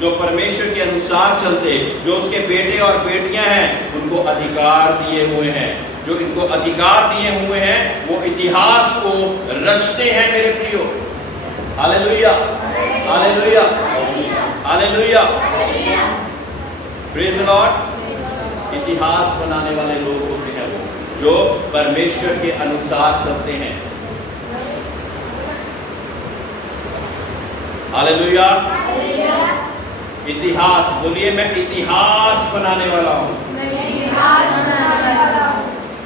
जो परमेश्वर के अनुसार चलते, जो उसके बेटे और बेटियां हैं, उनको अधिकार दिए हुए हैं। जो इनको अधिकार दिए हुए हैं वो इतिहास को रचते हैं। मेरे प्रियो, hallelujah, hallelujah, hallelujah, praise the Lord. इतिहास बनाने वाले लोग होते हैं वो जो परमेश्वर के अनुसार चलते हैं। हालेलुया। इतिहास बोलिए, मैं इतिहास बनाने वाला हूँ।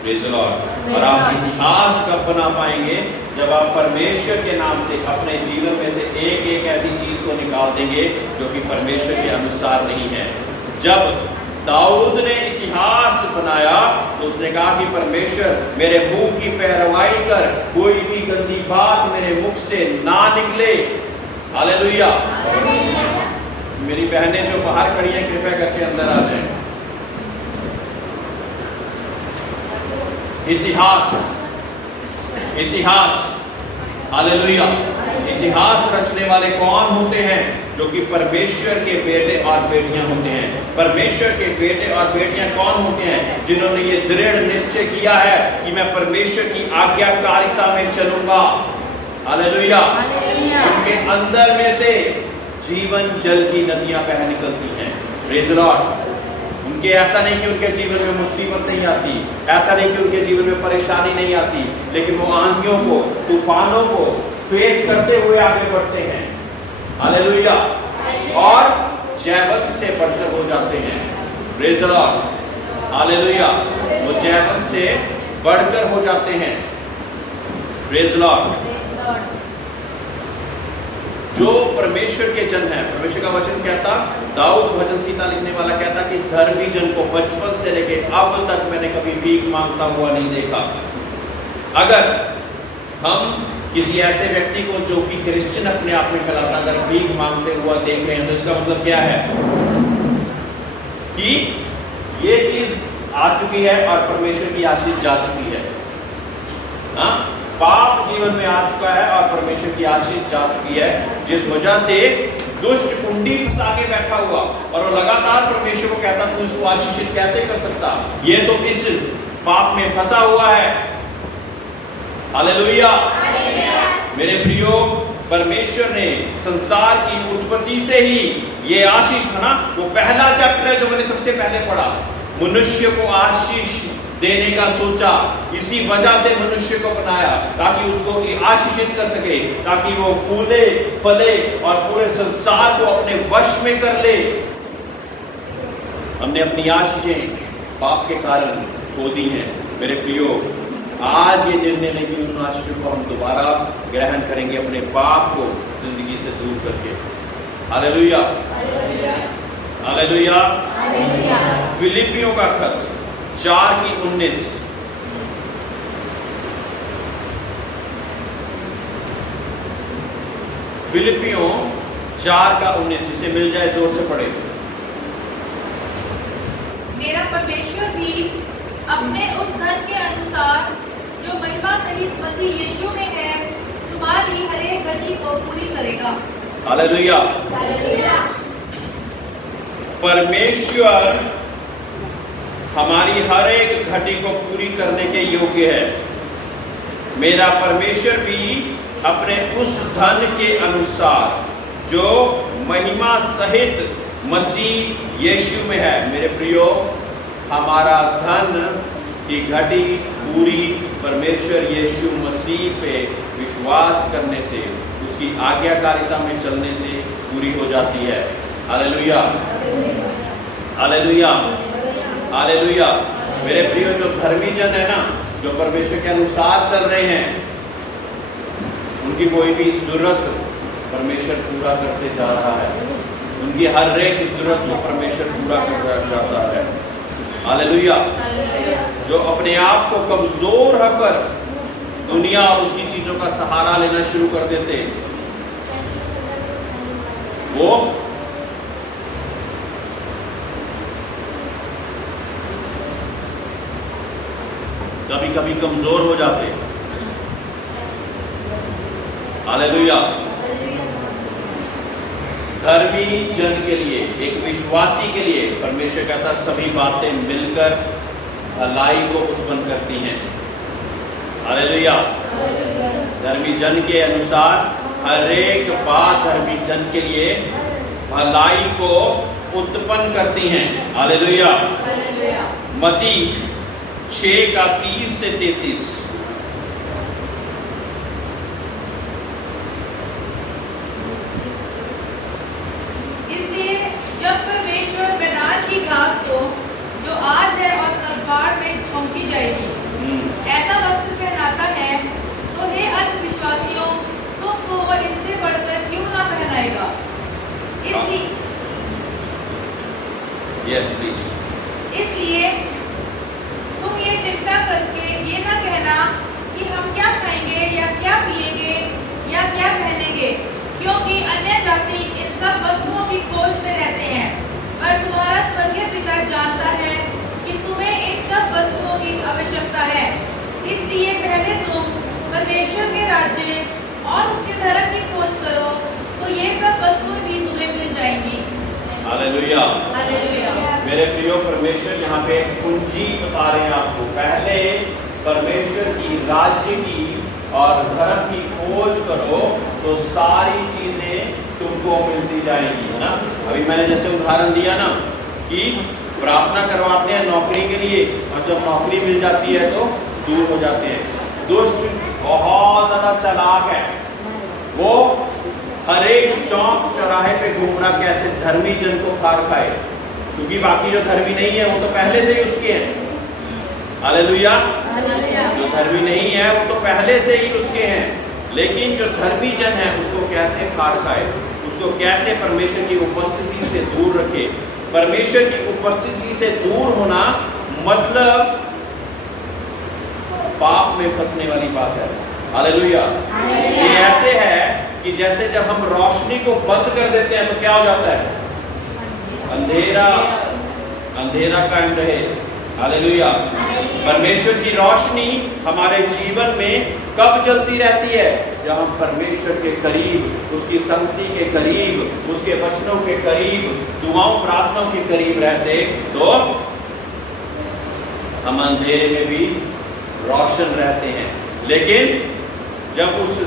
Praise the Lord. और आप इतिहास कब बना पाएंगे? जब आप परमेश्वर के नाम से अपने जीवन में से एक एक ऐसी चीज को निकाल देंगे जो कि परमेश्वर के अनुसार नहीं है। जब दाऊद ने इतिहास बनाया तो उसने कहा कि परमेश्वर मेरे मुंह की पैरवाई कर, कोई भी गंदी बात मेरे मुख से ना निकले। हालेलुया। मेरी बहनें जो बाहर खड़ी हैं कृपया करके अंदर आ जाएं। इतिहास, इतिहास, हालेलुया। इतिहास रचने वाले कौन होते हैं? जो कि परमेश्वर के बेटे और बेटियां होते हैं। परमेश्वर के बेटे और बेटियां कौन होते हैं? जिन्होंने ये दृढ़ निश्चय किया है कि मैं परमेश्वर की आज्ञाकारिता में चलूंगा। हालेलुया। उनके अंदर में से जीवन जल की नदियां बह निकलती हैं। Praise the Lord. उनके ऐसा नहीं कि उनके जीवन में मुसीबत नहीं आती, ऐसा नहीं कि उनके जीवन में परेशानी नहीं आती, लेकिन वो आंधियों को, तूफानों को फेस करते हुए आगे बढ़ते हैं। हालेलुया। और जयवंत से बढ़कर हो जाते हैं। Praise the Lord. हालेलुया। वो जयवंत से बढ़कर हो जाते हैं। Praise the Lord. जो परमेश्वर के जन हैं, परमेश्वर का वचन कहता, दाऊद भजन संहिता लिखने वाला कहता कि धर्मी जन को बचपन से लेके अब तक मैंने कभी भीख मांगता हुआ नहीं देखा। अगर हम किसी ऐसे व्यक्ति को जो कि क्रिश्चियन अपने आप में कहलाता, अगर भीख मांगते हुआ देख रहे हैं तो इसका मतलब क्या है? कि ये चीज आ चुकी है और परमेश्वर की आशीष जा चुकी है। हाँ, पाप जीवन में आ चुका है और परमेश्वर की आशीष जा चुकी है, जिस वजह से दुष्ट कुंडी फंसा के बैठा हुआ और वो लगातार परमेश्वर को कहता तू इसको आशीषित कैसे कर सकता, ये तो इस पाप में फंसा हुआ है। हालेलुया। मेरे प्रियो, परमेश्वर ने संसार की उत्पत्ति से ही ये आशीष है ना, वो पहला चैप्टर है जो मैंने सबसे पहले पढ़ा, मनुष्य को आशीष देने का सोचा। इसी वजह से मनुष्य को बनाया ताकि उसको आशीषित कर सके, ताकि वो फूले फले और पूरे संसार को अपने वश में कर ले। हमने अपनी आशीषें पाप के कारण खो दी हैं। मेरे प्रियो, आज ये निर्णय लें कि उन आशीषों को हम दोबारा ग्रहण करेंगे, अपने पाप को जिंदगी से दूर करके। हालेलुया। हालेलुया। हालेलुया। फिलिपियों का खत 4:19। फिलिपियों 4:19, जिसे मिल जाए जोर से पढ़े। मेरा परमेश्वर भी अपने उस धन के अनुसार जो महिमा सहित मसीह यीशु में है तुम्हारी हर एक घटी को पूरी करेगा। हालेलुया। हालेलुया। परमेश्वर हमारी हर एक घटी को पूरी करने के योग्य है। मेरा परमेश्वर भी अपने उस धन के अनुसार जो महिमा सहित मसीह यीशु में है। मेरे प्रियो, हमारा धन की घटी पूरी परमेश्वर यीशु मसीह पे विश्वास करने से, उसकी आज्ञाकारिता में चलने से पूरी हो जाती है। हालेलुया। हालेलुया। हालेलुया। मेरे प्रियो, जो धर्मी जन है ना, जो परमेश्वर के अनुसार चल रहे हैं, उनकी कोई भी जरूरत परमेश्वर पूरा करते जा रहा है। उनकी हर एक जरूरत को परमेश्वर पूरा कर जाता है। हालेलुया। जो अपने आप को कमजोर होकर दुनिया और उसकी चीजों का सहारा लेना शुरू कर देते, वो कभी कभी कमजोर हो जाते। हालेलुया। धर्मी जन के लिए, एक विश्वासी के लिए परमेश्वर कहता सभी बातें मिलकर भलाई को उत्पन्न करती हैं। हालेलुया। धर्मी जन के अनुसार हर एक बात धर्मी जन के लिए भलाई को उत्पन्न करती हैं। हालेलुया। मत्ती 6:30 से 33। इसलिए जब परमेश्वर मैदान की घास को जो आज है और कल बाढ़ में झोंकी जाएगी ऐसा वस्त्र पहनाता है, तो हे अल्पविश्वासियों, तुमको वह इनसे बढ़कर क्यों ना पहनाएगा। इसलिए तुम ये चिंता करके ये ना कहना कि हम क्या खाएंगे या क्या पिएंगे या क्या पहनेंगे, क्योंकि अन्य जाति इन सब वस्तुओं की खोज में रहते हैं। पर तुम्हारा स्वर्गीय पिता जानता है कि तुम्हें इन सब वस्तुओं की आवश्यकता है। इसलिए पहले तुम परमेश्वर के राज्य और उसके धर्म की खोज करो, तो ये सब वस्तुएं भी तुम्हें मिल जाएंगी। हालेलुया। हालेलुया। मेरे प्रियो, परमेश्वर यहाँ पे कुंजी बता रहे हैं आपको। पहले परमेश्वर की राज्य की और धर्म की खोज करो तो सारी चीजें तुमको मिलती जाएंगी, है ना। अभी मैंने जैसे उदाहरण दिया ना कि प्रार्थना करवाते हैं नौकरी के लिए, और जब नौकरी मिल जाती है तो दूर हो जाते हैं। दुष्ट बहुत ज्यादा चालाक है, वो हर एक चौक चौराहे पे घूम रहा कैसे धर्मी जन को फाड़ खाए, क्योंकि बाकी जो धर्मी नहीं है वो तो पहले से ही उसके हैं। हालेलुया। जो धर्मी नहीं है वो तो पहले से ही उसके हैं, लेकिन जो धर्मी जन है उसको कैसे फाड़ खाए, उसको कैसे परमेश्वर की उपस्थिति से दूर रखे। परमेश्वर की उपस्थिति से दूर होना मतलब पाप में फंसने वाली बात है। हालेलुया। ये ऐसे है कि जैसे जब हम रोशनी को बंद कर देते हैं तो क्या हो जाता है, अंधेरा कायम रहे। हालेलुया। परमेश्वर की रोशनी हमारे जीवन में कब जलती रहती है, जब हम परमेश्वर के करीब, उसकी संगति के करीब, उसके वचनों के करीब, दुआओं प्रार्थनाओं के करीब रहते, तो हम अंधेरे में भी रोशन रहते हैं। लेकिन जब उस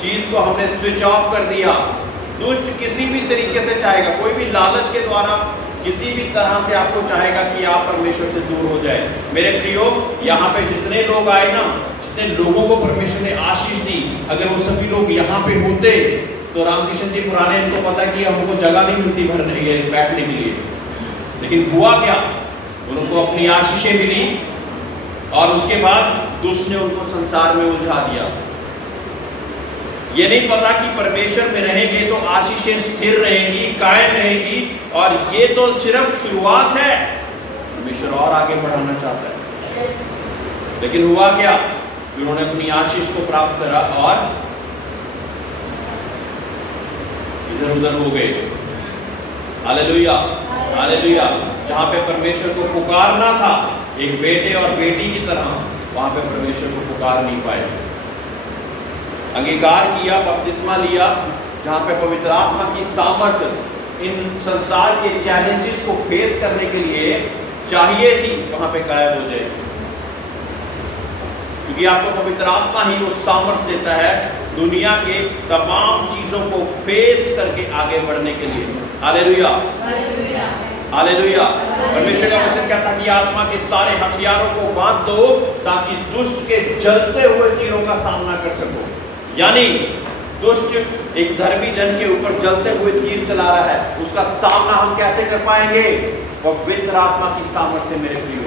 चीज को हमने स्विच ऑफ कर दिया, दुष्ट किसी भी तरीके से चाहेगा, कोई भी लालच के द्वारा किसी भी तरह से आपको चाहेगा कि आप परमेश्वर से दूर हो जाए। मेरे प्रियो, यहाँ पे जितने लोग आए ना, जितने लोगों को परमेश्वर ने आशीष दी, अगर वो सभी लोग यहाँ पे होते तो रामकृष्ण जी पुराने, इनको पता कि हमको जगह नहीं मिलती भरने के बैठने के लिए। लेकिन हुआ क्या, उनको अपनी आशीषें मिली और उसके बाद दुष्ट ने उनको संसार में उलझा दिया। ये नहीं पता कि परमेश्वर में रहेंगे तो आशीषें स्थिर रहेंगी, कायम रहेगी, और ये तो सिर्फ शुरुआत है। परमेश्वर और आगे बढ़ाना चाहता है। लेकिन हुआ क्या? उन्होंने अपनी आशीष को प्राप्त करा और इधर उधर हो गए। Hallelujah, hallelujah. जहां पे परमेश्वर को पुकारना था एक बेटे और बेटी की तरह, वहां पे परमेश्वर को पुकार नहीं पाए। अंगीकार किया, बपतिस्मा लिया, जहां पे पवित्र आत्मा की सामर्थ्य इन संसार के चैलेंजेस को फेस करने के लिए चाहिए थी, वहां पे गायब हो जाए। क्योंकि आपको पवित्र आत्मा ही वो सामर्थ्य देता है दुनिया के तमाम चीजों को फेस करके आगे बढ़ने के लिए। Hallelujah, hallelujah. परमेश्वर का वचन कहता है कि आत्मा के सारे हथियारों को बांध दो ताकि दुष्ट के जलते हुए तीरों का सामना कर सको। यानी दुष्ट एक धर्मी जन के ऊपर जलते हुए तीर चला रहा है, उसका सामना हम कैसे कर पाएंगे? पवित्र आत्मा की सामर्थ्य मेरे प्रियो।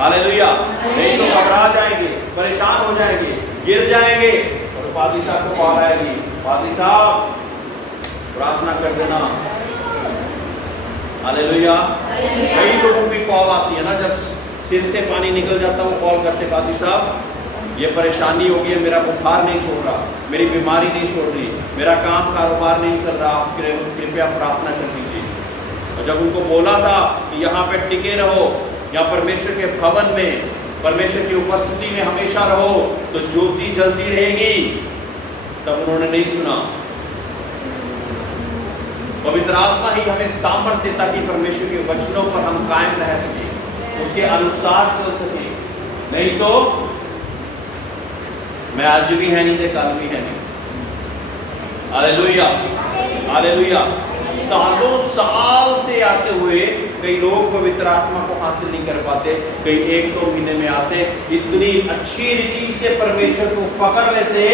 हालेलुया। नहीं तो घबरा जाएंगे, परेशान हो जाएंगे, गिर जाएंगे। और पादी साहब को कॉल आएगी, पादी साहब प्रार्थना कर देना। हालेलुया। कई लोगों की कॉल आती है ना, जब सिर से पानी निकल जाता है, वो कॉल करते, पादी साहब ये परेशानी हो गई है, मेरा बुखार नहीं छोड़ रहा, मेरी बीमारी नहीं छोड़ रही, मेरा काम कारोबार नहीं चल रहा, आप कृपया प्रार्थना कर दीजिए। और जब उनको बोला था कि यहाँ पे टिके रहो, या परमेश्वर के भवन में, परमेश्वर की उपस्थिति में हमेशा रहो, तो ज्योति जलती रहेगी, तब उन्होंने नहीं सुना। पवित्र आत्मा ही हमें सामर्थ्य देता कि परमेश्वर के वचनों पर हम कायम रह सके, उसके अनुसार चल सके। नहीं तो मैं आज भी है नहीं थे, कल भी है नहीं। Hallelujah, hallelujah. सालों साल से आते हुए कई लोग पवित्र आत्मा को हासिल नहीं कर पाते, कई 1-2 महीने में आते, इतनी अच्छी रीति से परमेश्वर को पकड़ लेते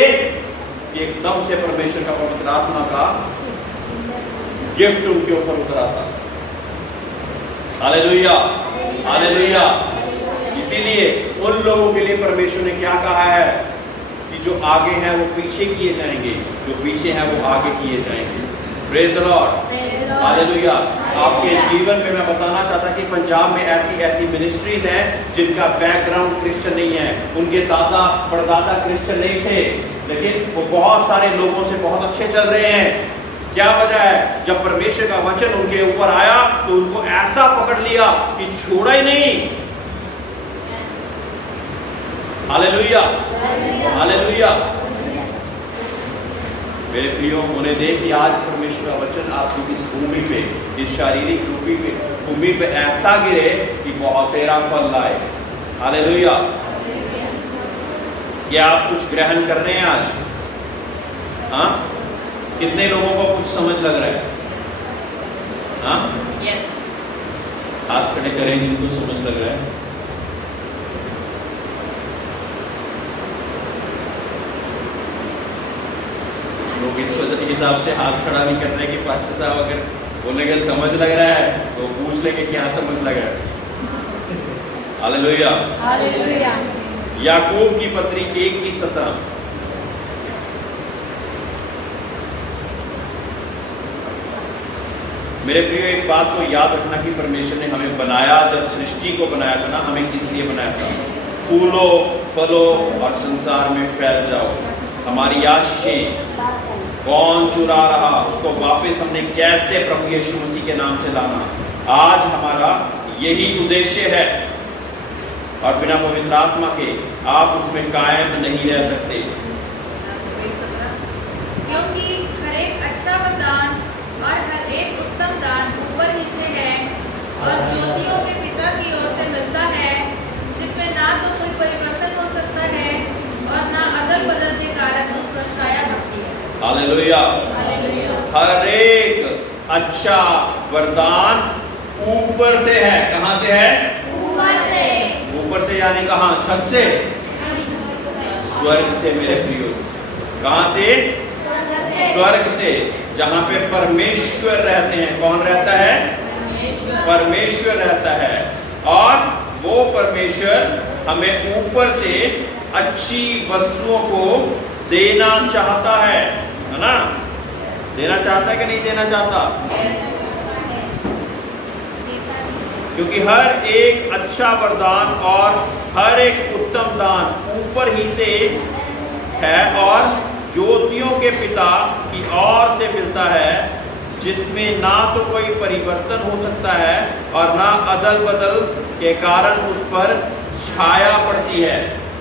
कि एकदम से परमेश्वर का पवित्र आत्मा का गिफ्ट उनके ऊपर उतर आता। Hallelujah, hallelujah. इसीलिए उन लोगों के लिए परमेश्वर ने क्या कहा है कि जो आगे हैं वो पीछे किए जाएंगे, जो पीछे हैं वो आगे किए जाएंगे। Praise the Lord, hallelujah. आपके जीवन में मैं बताना चाहता कि पंजाब में ऐसी ऐसी मिनिस्ट्रीज हैं जिनका बैकग्राउंड क्रिश्चियन नहीं है, उनके दादा परदादा क्रिश्चियन नहीं थे, लेकिन वो बहुत सारे लोगों से बहुत अच्छे चल रहे हैं। क्या वजह है? जब परमेश्वर का वचन उनके ऊपर आया तो उनको ऐसा पकड़ लिया कि छोड़ा ही नहीं। Hallelujah, hallelujah. मेरे प्रियो, उन्हें देख कि आज परमेश्वर का वचन आपकी इस भूमि पे, इस शारीरिक भूमि पे ऐसा गिरे कि बहुत तेरा फल लाए। हालेलुया। क्या आप कुछ ग्रहण कर रहे हैं आज? हाँ, कितने लोगों को कुछ समझ लग रहा है? हाँ, यस। हाथ खड़े करें जिनको समझ लग रहा है। लोग इस हिसाब से हाथ खड़ा नहीं कर रहे कि पास्टर साहब अगर बोलेंगे समझ लग रहा है तो पूछ लेंगे क्या समझ लग रहा है। Hallelujah, hallelujah. याकूब की पत्री 1:17। मेरे प्रियो, एक बात को याद रखना कि परमेश्वर ने हमें बनाया, जब सृष्टि को बनाया था ना, हमें किस लिए बनाया था? फूलो, फलो और संसार में फैल जाओ। हमारी आशीषें कौन चुरा रहा, उसको वापस हमने कैसे प्रभु यीशु मसीह के नाम से लाना, आज हमारा यही उद्देश्य है। और बिना पवित्र आत्मा के आप उसमें कायम नहीं रह सकते। क्योंकि हर एक अच्छा वरदान और हर एक उत्तम दान ऊपर ही से है और ज्योतियों के पिता की ओर से मिलता है, जिसमें ना तो कोई परिवर्तन हो सकता है और ना अदल बदल के कारण उस पर छाया बढ़ती है। Hallelujah, hallelujah. हर एक अच्छा वरदान ऊपर से है। कहां से है? ऊपर से। ऊपर से यानी कहां? छत से, स्वर्ग से। मेरे प्रियो, कहां से? स्वर्ग से, जहां पे परमेश्वर रहते हैं। कौन रहता है? परमेश्वर रहता है। और वो परमेश्वर हमें ऊपर से अच्छी वस्तुओं को देना चाहता है ना? देना चाहता है कि नहीं देना चाहता? क्योंकि हर एक अच्छा वरदान और हर एक उत्तम दान ऊपर ही से है और ज्योतियों के पिता की ओर से मिलता है, जिसमें ना तो कोई परिवर्तन हो सकता है और ना अदल बदल के कारण उस पर छाया पड़ती है।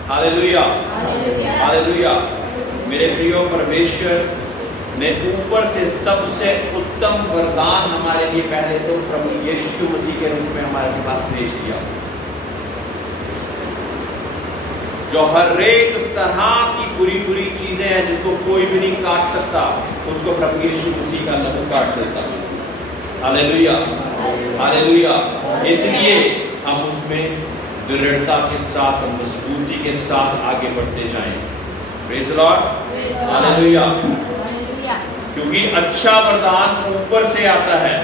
Hallelujah, hallelujah. मेरे प्रियो, परमेश्वर ने ऊपर से सबसे उत्तम वरदान हमारे लिए पहले तो प्रभु यीशु मसीह के रूप में हमारे पास पेश किया, जो हर एक तरह की बुरी बुरी चीजें हैं जिसको कोई भी नहीं काट सकता, उसको प्रभु यीशु मसीह का लहू काट देता है। Hallelujah, hallelujah. इसलिए हम उसमें दृढ़ता के साथ, मजबूती के साथ आगे बढ़ते जाएं। Praise the Lord, hallelujah. क्योंकि अच्छा वरदान ऊपर से आता है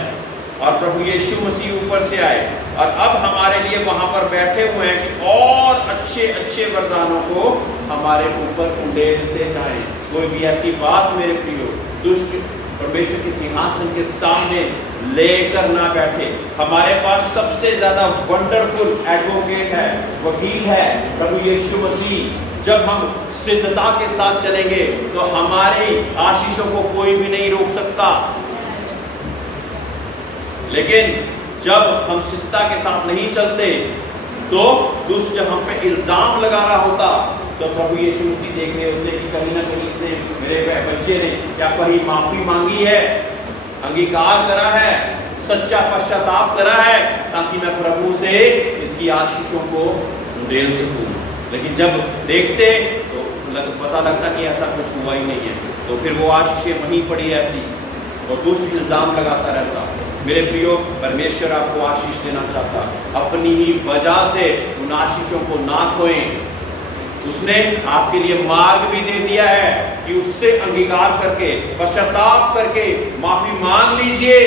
और प्रभु यीशु मसीह ऊपर से आए और अब हमारे लिए वहां पर बैठे हुए हैं कि और अच्छे अच्छे वरदानों को हमारे ऊपर उंडेलते जाएं। कोई भी ऐसी बात मेरे प्रियो दुष्ट परमेश्वर के सिंहासन के सामने लेकर ना बैठे। हमारे पास सबसे ज्यादा वंडरफुल एडवोकेट है, वकील है, प्रभु यीशु मसीह। जब हम सिद्धता के साथ चलेंगे तो हमारी आशीषों को कोई भी नहीं रोक सकता, लेकिन जब हम सिद्धता के साथ नहीं चलते तो दुष्ट जब हम पे इल्जाम लगा रहा होता तो प्रभु यीशु मसीह देख रहे होते कि कहीं ना कहीं इसने, मेरे बच्चे ने क्या कहीं माफी मांगी है, अंगीकार करा है, सच्चा पश्चाताप करा है, ताकि मैं प्रभु से इसकी आशीषों को उंडेल सकूं। लेकिन जब देखते तो पता लगता कि ऐसा कुछ हुआ ही नहीं है, तो फिर वो आशीषें वहीं पड़ी रहती और दुष्ट इल्जाम लगाता रहता। मेरे प्रियो, परमेश्वर आपको आशीष देना चाहता, अपनी ही वजह से उन आशीषों को ना खोएं। उसने आपके लिए मार्ग भी दे दिया है कि उससे अंगीकार करके, पश्चाताप करके माफी मांग लीजिए।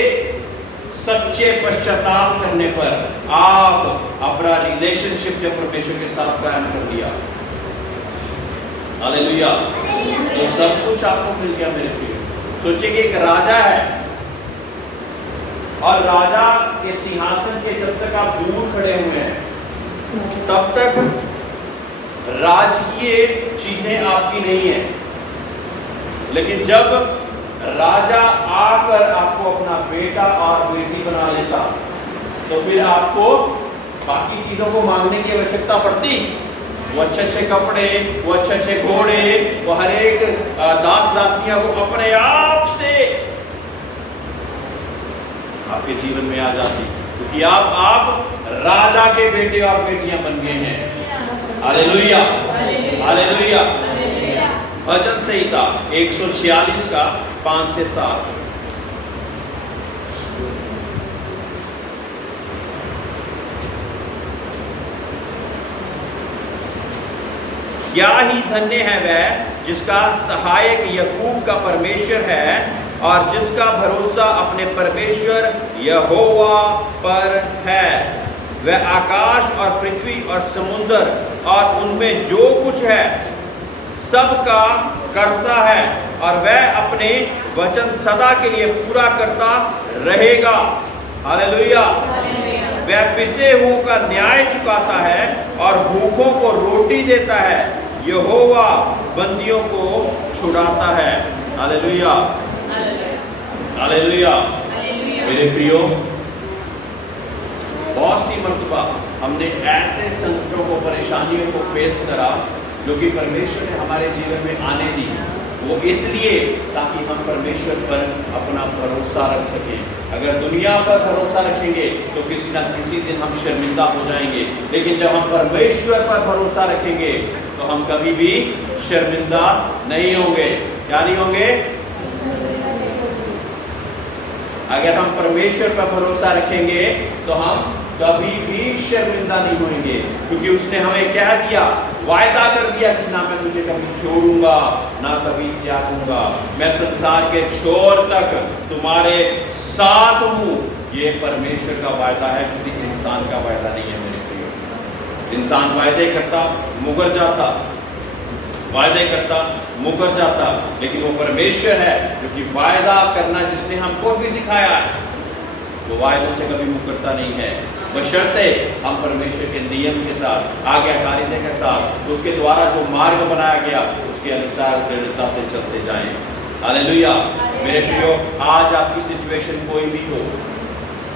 सच्चे पश्चाताप करने पर आप अपना रिलेशनशिप जब परमेश्वर के साथ कायम कर दिया, हालेलुया, तो सब कुछ आपको मिल गया। मेरे प्रिय, सोचिए कि एक राजा है और राजा के सिंहासन के जब तक आप दूर खड़े हुए हैं तब तक राजकीय चीजें आपकी नहीं है, लेकिन जब राजा आकर आपको अपना बेटा और बेटी बना लेता तो फिर आपको बाकी चीजों को मांगने की आवश्यकता पड़ती। वो अच्छे अच्छे कपड़े, वो अच्छे अच्छे घोड़े, वो हर एक दास दासियां वो अपने आप से आपके जीवन में आ जाती, क्योंकि आप राजा के बेटे और बेटियां बन गए हैं। Hallelujah, hallelujah. भजन संहिता 146 का 5 से 7। क्या ही धन्य है वह जिसका सहायक यकूब का परमेश्वर है और जिसका भरोसा अपने परमेश्वर यहोवा पर है। वह आकाश और पृथ्वी और समुद्र और उनमें जो कुछ है सबका करता है और वह अपने वचन सदा के लिए पूरा करता रहेगा। हालेलुया। वह पिसे हुओं का न्याय चुकाता है और भूखों को रोटी देता है। यहोवा बंदियों को छुड़ाता है। Hallelujah, hallelujah. मेरे प्रियो, बहुत सी मर्तबा हमने ऐसे संकटों को, परेशानियों को फेस करा जो कि परमेश्वर ने हमारे जीवन में आने दी, वो इसलिए ताकि हम परमेश्वर पर अपना भरोसा रख सकें। अगर दुनिया पर भरोसा रखेंगे तो किसी न किसी दिन हम शर्मिंदा हो जाएंगे, लेकिन जब हम परमेश्वर पर भरोसा रखेंगे तो हम कभी भी शर्मिंदा नहीं होंगे। क्या नहीं होंगे? अगर हम परमेश्वर पर भरोसा रखेंगे तो हम कभी भी शर्मिंदा नहीं होंगे, क्योंकि उसने हमें कह दिया, वायदा कर दिया कि ना मैं तुझे कभी छोड़ूंगा ना कभी त्यागूंगा, मैं संसार के छोर तक तुम्हारे साथ हूं। ये परमेश्वर का वायदा है, किसी इंसान का वायदा नहीं है। मेरे प्रिय, इंसान वायदे करता, मुकर जाता, वायदे करता, मुकर जाता, लेकिन वो परमेश्वर है जो कि वायदा करना जिसने हमको भी सिखाया है, वो वायदों से कभी मुकरता नहीं है। बशर्ते हम परमेश्वर के नियम के साथ, आज्ञाकारिता के साथ, उसके द्वारा जो मार्ग बनाया गया उसके अनुसार दृढ़ता से चलते जाएं। हालेलुया। मेरे प्रियो, आज आपकी सिचुएशन कोई भी हो,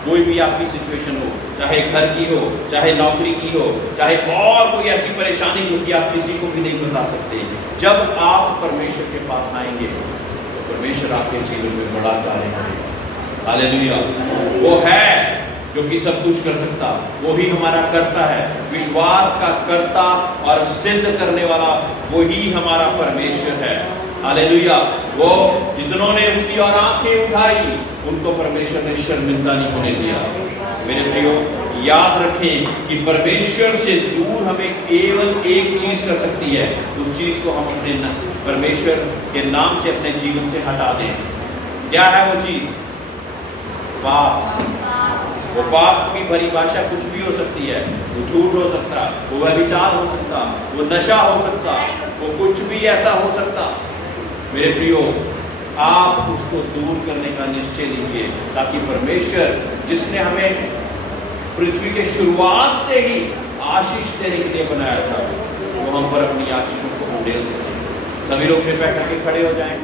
कोई भी आपकी सिचुएशन हो, चाहे घर की हो, चाहे नौकरी की हो, चाहे और कोई ऐसी परेशानी जो कि आप किसी को भी नहीं बता सकते, जब आप परमेश्वर के पास आएंगे तो परमेश्वर आपके जीवन में बड़ा कार्य करेगा। हालेलुया। वो है जो कि सब कुछ कर सकता, वो ही हमारा करता है, विश्वास का करता और सिद्ध करने वाला वो ही हमारा परमेश्वर है। हालेलुया। वो जितनों ने उसकी और आंखें उठाई उनको परमेश्वर ने शर्मिंदा नहीं होने दिया। मेरे प्रियो, याद रखें कि परमेश्वर से दूर हमें केवल एक चीज कर सकती है, उस चीज को हम अपने परमेश्वर के नाम से अपने जीवन से हटा दें। क्या है वो चीज? पाप। वो पाप की परिभाषा कुछ भी हो सकती है, वो झूठ हो सकता, वो व्यभिचार हो सकता, वो नशा हो सकता, वो कुछ भी ऐसा हो सकता। मेरे प्रियो, आप उसको दूर करने का निश्चय लीजिए, ताकि परमेश्वर जिसने हमें पृथ्वी के शुरुआत से ही आशीष देने के लिए बनाया था, वो हम पर अपनी आशीषों को उड़ेल सके। सभी लोग कृपया करके खड़े हो जाएं।